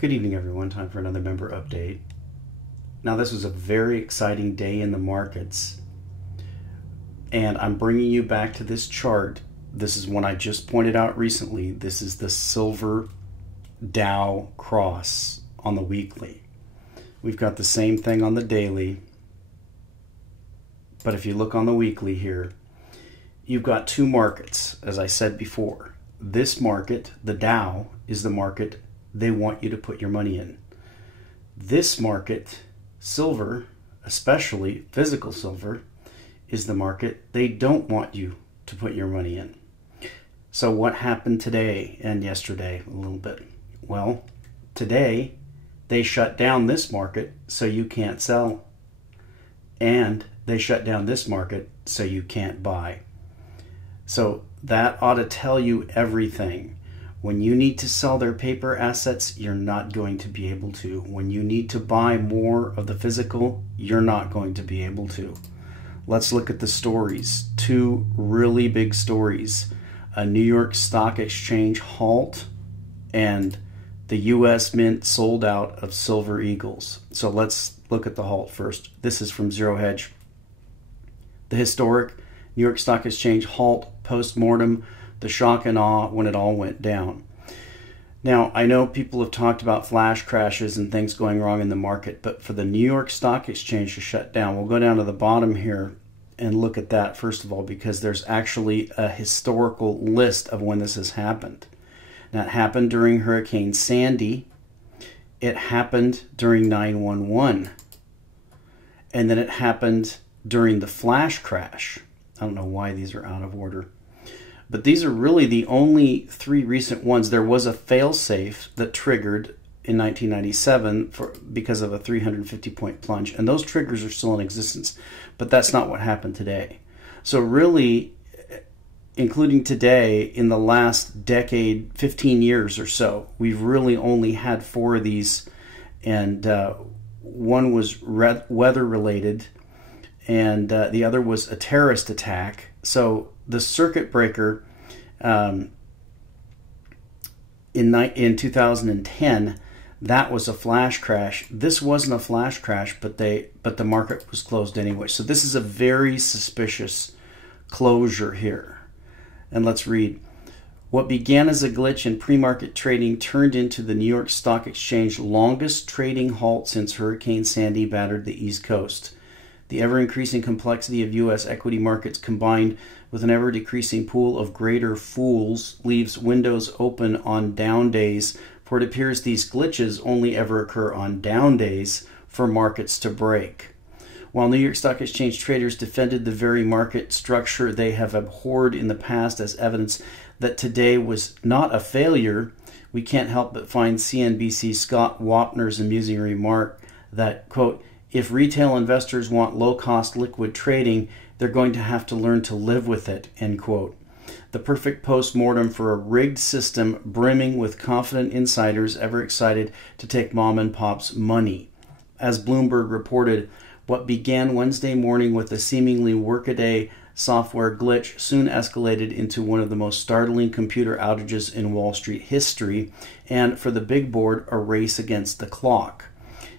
Good evening, everyone. Time for another member update. Now, this was a very exciting day in the markets, and I'm bringing you back to this chart. This is one I just pointed out recently. This is the silver Dow cross on the weekly. We've got the same thing on the daily, but if you look on the weekly here, you've got two markets, as I said before. This market, the Dow, is the market they want you to put your money in. This market, silver, especially physical silver, is the market they don't want you to put your money in. So what happened today and yesterday a little bit? Well, today they shut down this market so you can't sell, and they shut down this market so you can't buy. So that ought to tell you everything. When you need to sell their paper assets, you're not going to be able to. When you need to buy more of the physical, you're not going to be able to. Let's look at the stories. Two really big stories. A New York Stock Exchange halt and the U.S. Mint sold out of Silver Eagles. So let's look at the halt first. This is from Zero Hedge. The historic New York Stock Exchange halt post-mortem, the shock and awe when it all went down. Now, I know people have talked about flash crashes and things going wrong in the market, but for the New York Stock Exchange to shut down, we'll go down to the bottom here and look at that first of all, because there's actually a historical list of when this has happened. Now, it happened during Hurricane Sandy. It happened during 9/11. And then it happened during the flash crash. I don't know why these are out of order. But these are really the only three recent ones. There was a failsafe that triggered in 1997 because of a 350-point plunge, and those triggers are still in existence. But that's not what happened today. So really, including today, in the last decade, 15 years or so, we've really only had four of these, and one was weather-related, and the other was a terrorist attack. So the circuit breaker in 2010, that was a flash crash. This wasn't a flash crash, but the market was closed anyway. So this is a very suspicious closure here. And let's read. What began as a glitch in pre-market trading turned into the New York Stock Exchange longest trading halt since Hurricane Sandy battered the East Coast. The ever-increasing complexity of U.S. equity markets combined with an ever-decreasing pool of greater fools leaves windows open on down days, for it appears these glitches only ever occur on down days for markets to break. While New York Stock Exchange traders defended the very market structure they have abhorred in the past as evidence that today was not a failure, we can't help but find CNBC's Scott Wapner's amusing remark that, quote, if retail investors want low-cost liquid trading, they're going to have to learn to live with it, end quote. The perfect post-mortem for a rigged system brimming with confident insiders ever excited to take mom and pop's money. As Bloomberg reported, what began Wednesday morning with a seemingly workaday software glitch soon escalated into one of the most startling computer outages in Wall Street history, and for the big board, a race against the clock.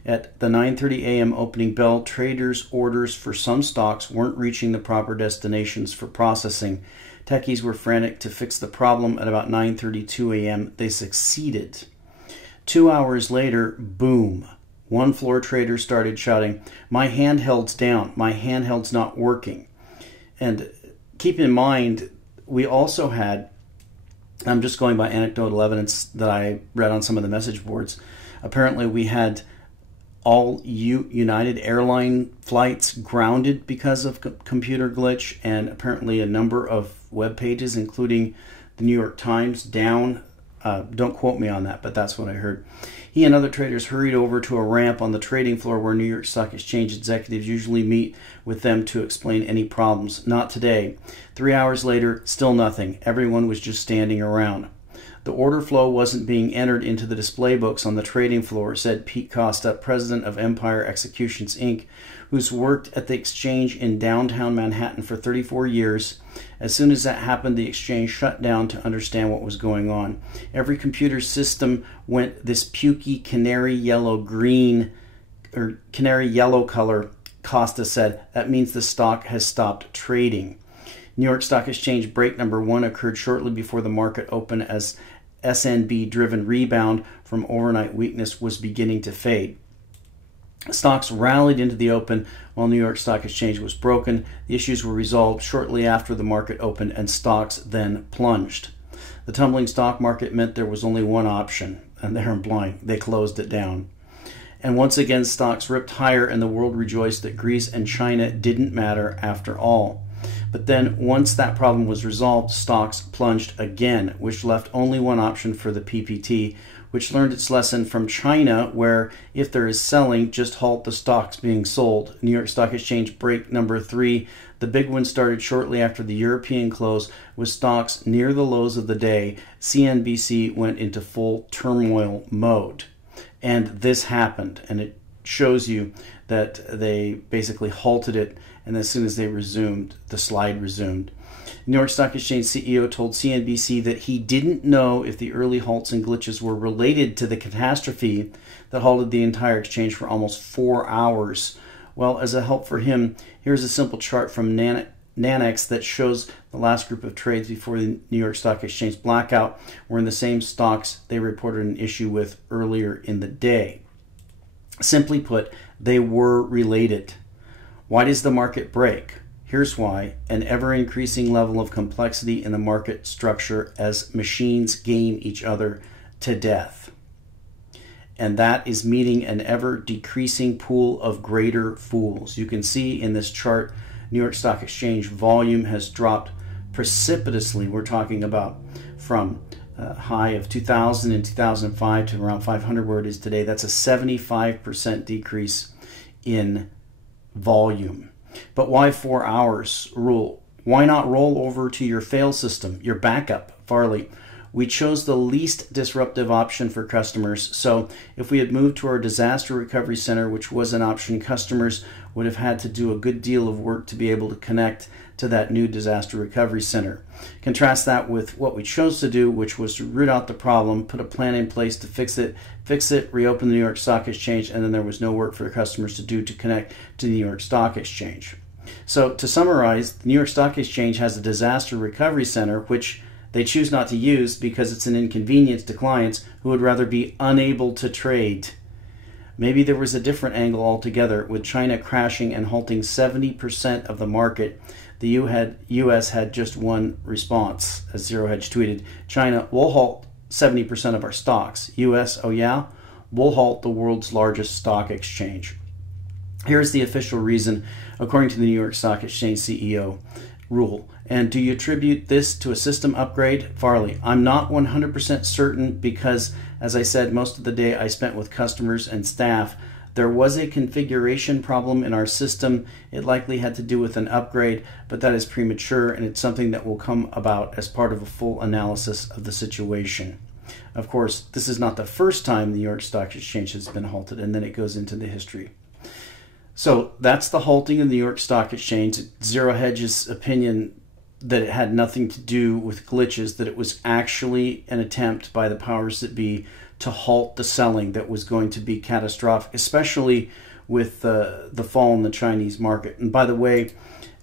At the 9:30 a.m. opening bell, traders' orders for some stocks weren't reaching the proper destinations for processing. Techies were frantic to fix the problem. At about 9:32 a.m., they succeeded. 2 hours later, boom. One floor trader started shouting, "My handheld's down. My handheld's not working." And keep in mind, we also had, I'm just going by anecdotal evidence that I read on some of the message boards, apparently we had all United airline flights grounded because of computer glitch, and apparently a number of web pages, including the New York Times, down. Don't quote me on that, but that's what I heard. He and other traders hurried over to a ramp on the trading floor where New York Stock Exchange executives usually meet with them to explain any problems. Not today. 3 hours later, still nothing. Everyone was just standing around. The order flow wasn't being entered into the display books on the trading floor, said Pete Costa, president of Empire Executions, Inc., who's worked at the exchange in downtown Manhattan for 34 years. As soon as that happened, the exchange shut down to understand what was going on. Every computer system went this pukey canary yellow color, Costa said. That means the stock has stopped trading. New York Stock Exchange break number 1 occurred shortly before the market opened as SNB-driven rebound from overnight weakness was beginning to fade. Stocks rallied into the open while New York Stock Exchange was broken. The issues were resolved shortly after the market opened and stocks then plunged. The tumbling stock market meant there was only one option, and they're blind. They closed it down. And once again, stocks ripped higher and the world rejoiced that Greece and China didn't matter after all. But then, once that problem was resolved, stocks plunged again, which left only one option for the PPT, which learned its lesson from China, where if there is selling, just halt the stocks being sold. New York Stock Exchange break number 3. The big one started shortly after the European close, with stocks near the lows of the day. CNBC went into full turmoil mode. And this happened, and it shows you that they basically halted it, and as soon as they resumed, the slide resumed. New York Stock Exchange CEO told CNBC that he didn't know if the early halts and glitches were related to the catastrophe that halted the entire exchange for almost 4 hours. Well, as a help for him, here's a simple chart from Nanex that shows the last group of trades before the New York Stock Exchange blackout were in the same stocks they reported an issue with earlier in the day. Simply put, they were related. Why does the market break? Here's why: an ever-increasing level of complexity in the market structure as machines game each other to death. And that is meeting an ever-decreasing pool of greater fools. You can see in this chart, New York Stock Exchange volume has dropped precipitously. We're talking about from a high of 2000 and 2005 to around 500 where it is today. That's a 75% decrease in volume. But why 4 hours rule? Why not roll over to your fail system, your backup, Farley? We chose the least disruptive option for customers. So if we had moved to our disaster recovery center, which was an option, customers would have had to do a good deal of work to be able to connect to that new disaster recovery center. Contrast that with what we chose to do, which was to root out the problem, put a plan in place to fix it, reopen the New York Stock Exchange, and then there was no work for customers to do to connect to the New York Stock Exchange. So to summarize, the New York Stock Exchange has a disaster recovery center, which they choose not to use because it's an inconvenience to clients who would rather be unable to trade. Maybe there was a different angle altogether, with China crashing and halting 70% of the market. The U.S. had just one response, as Zero Hedge tweeted: China will halt 70% of our stocks. U.S., oh yeah? We'll halt the world's largest stock exchange. Here's the official reason, according to the New York Stock Exchange CEO rule. And do you attribute this to a system upgrade? Farley: I'm not 100% certain because, as I said, most of the day I spent with customers and staff. There was a configuration problem in our system. It likely had to do with an upgrade, but that is premature, and it's something that will come about as part of a full analysis of the situation. Of course, this is not the first time the New York Stock Exchange has been halted, and then it goes into the history. So that's the halting of the New York Stock Exchange. Zero Hedge's opinion that it had nothing to do with glitches, that it was actually an attempt by the powers that be to halt the selling that was going to be catastrophic, especially with the fall in the Chinese market. And by the way,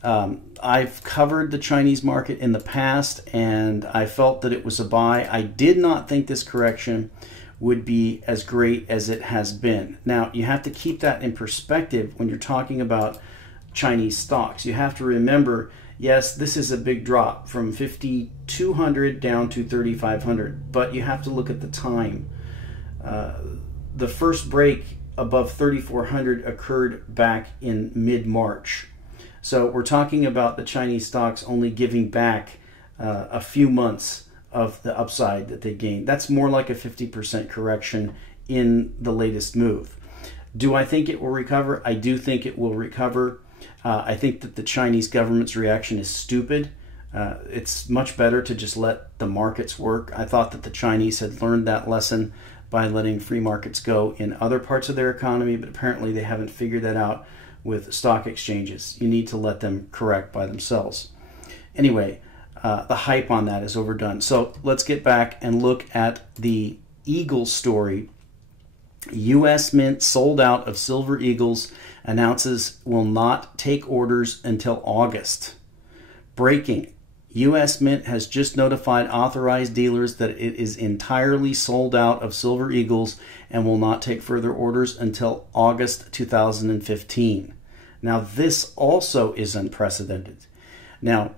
I've covered the Chinese market in the past, and I felt that it was a buy. I did not think this correction would be as great as it has been. Now, you have to keep that in perspective when you're talking about Chinese stocks. You have to remember, yes, this is a big drop from 5,200 down to 3,500, but you have to look at the time. The first break above 3,400 occurred back in mid-March. So we're talking about the Chinese stocks only giving back a few months of the upside that they gained. That's more like a 50% correction in the latest move. Do I think it will recover? I do think it will recover. I think that the Chinese government's reaction is stupid. It's much better to just let the markets work. I thought that the Chinese had learned that lesson by letting free markets go in other parts of their economy, but apparently they haven't figured that out with stock exchanges. You need to let them correct by themselves. Anyway, the hype on that is overdone. So let's get back and look at the Eagles story. U.S. Mint sold out of Silver Eagles, announces will not take orders until August. Breaking. U.S. Mint has just notified authorized dealers that it is entirely sold out of Silver Eagles and will not take further orders until August 2015. Now, this also is unprecedented. Now,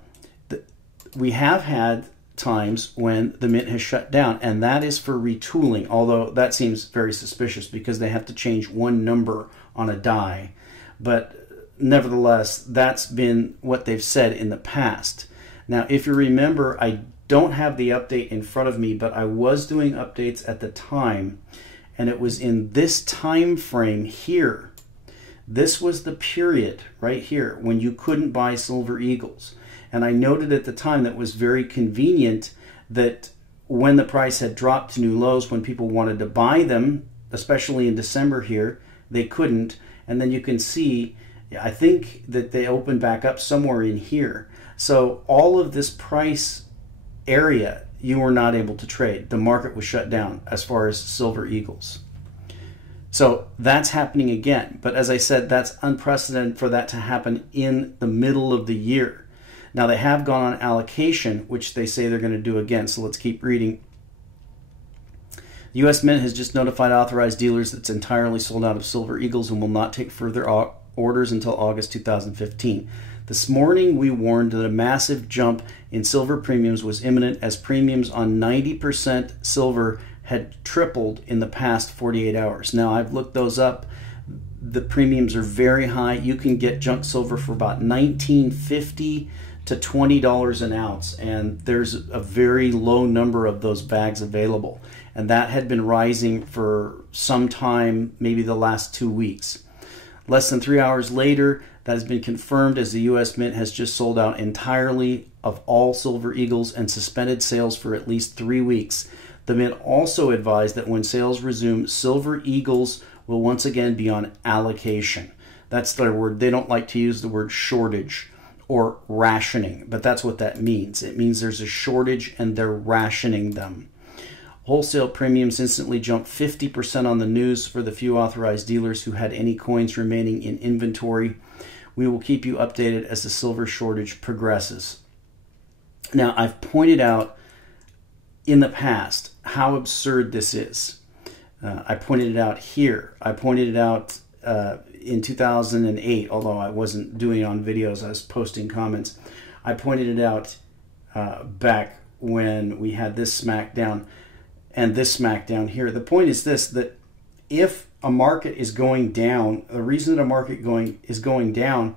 we have had times when the Mint has shut down, and that is for retooling, although that seems very suspicious because they have to change one number on a die. But nevertheless, that's been what they've said in the past. Now, if you remember, I don't have the update in front of me, but I was doing updates at the time, and it was in this time frame here. This was the period right here when you couldn't buy Silver Eagles. And I noted at the time that it was very convenient that when the price had dropped to new lows, when people wanted to buy them, especially in December here, they couldn't. And then you can see, I think that they opened back up somewhere in here. So all of this price area, you were not able to trade. The market was shut down as far as Silver Eagles. So that's happening again. But as I said, that's unprecedented for that to happen in the middle of the year. Now, they have gone on allocation, which they say they're going to do again. So let's keep reading. The U.S. Mint has just notified authorized dealers that it's entirely sold out of Silver Eagles and will not take further orders until August 2015. This morning, we warned that a massive jump in silver premiums was imminent as premiums on 90% silver had tripled in the past 48 hours. Now, I've looked those up. The premiums are very high. You can get junk silver for about $19.50 to $20 an ounce, and there's a very low number of those bags available. And that had been rising for some time, maybe the last 2 weeks. Less than 3 hours later, that has been confirmed as the U.S. Mint has just sold out entirely of all Silver Eagles and suspended sales for at least 3 weeks. The Mint also advised that when sales resume, Silver Eagles will once again be on allocation. That's their word. They don't like to use the word shortage or rationing, but that's what that means. It means there's a shortage and they're rationing them. Wholesale premiums instantly jumped 50% on the news for the few authorized dealers who had any coins remaining in inventory. We will keep you updated as the silver shortage progresses. Now, I've pointed out in the past how absurd this is. I pointed it out here. I pointed it out in 2008, although I wasn't doing it on videos, I was posting comments. I pointed it out back when we had this smackdown and this smackdown here. The point is this, that if a market is going down, the reason that a market is going down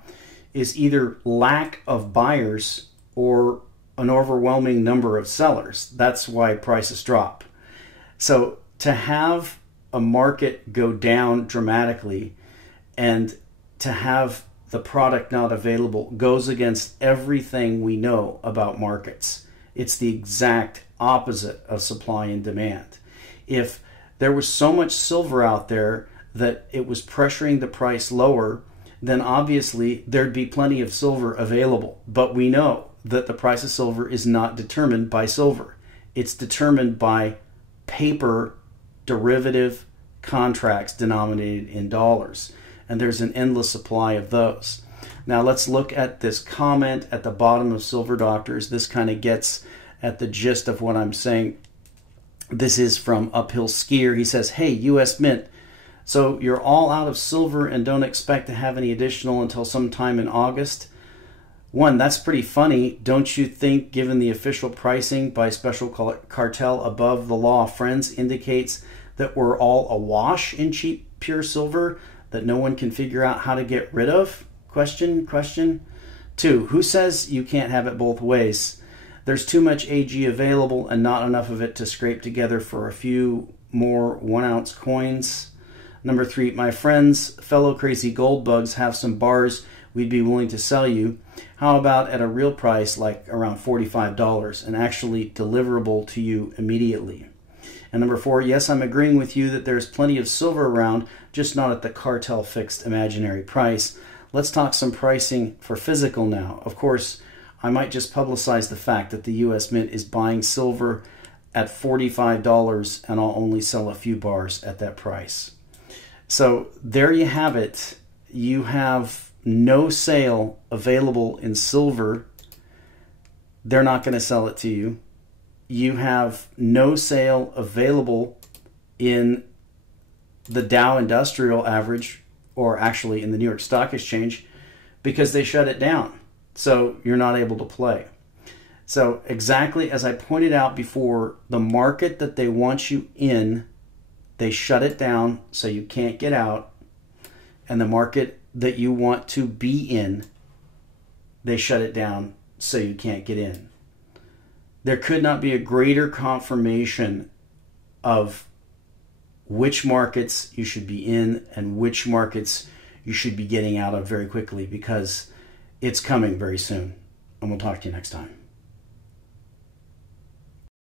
is either lack of buyers or an overwhelming number of sellers. That's why prices drop. So to have a market go down dramatically and to have the product not available goes against everything we know about markets. It's the exact opposite of supply and demand. If there was so much silver out there that it was pressuring the price lower, then obviously there'd be plenty of silver available. But we know that the price of silver is not determined by silver. It's determined by paper derivative contracts denominated in dollars. And there's an endless supply of those. Now let's look at this comment at the bottom of Silver Doctors. This kind of gets at the gist of what I'm saying. This is from Uphill Skier. He says, hey, U.S. Mint, so you're all out of silver and don't expect to have any additional until sometime in August? One, that's pretty funny. Don't you think, given the official pricing by Special Cartel above the law of friends indicates that we're all awash in cheap pure silver that no one can figure out how to get rid of? Question. Two, who says you can't have it both ways? There's too much AG available and not enough of it to scrape together for a few more 1 ounce coins. Number three, my friends, fellow crazy gold bugs, have some bars we'd be willing to sell you. How about at a real price, like around $45, and actually deliverable to you immediately? And number 4, yes, I'm agreeing with you that there's plenty of silver around, just not at the cartel fixed imaginary price. Let's talk some pricing for physical now. Of course, I might just publicize the fact that the U.S. Mint is buying silver at $45, and I'll only sell a few bars at that price. So there you have it. You have no sale available in silver. They're not going to sell it to you. You have no sale available in the Dow Industrial Average, or actually in the New York Stock Exchange, because they shut it down. So you're not able to play. So exactly as I pointed out before, the market that they want you in, they shut it down so you can't get out. And the market that you want to be in, they shut it down so you can't get in. There could not be a greater confirmation of which markets you should be in and which markets you should be getting out of very quickly, because it's coming very soon. And we'll talk to you next time.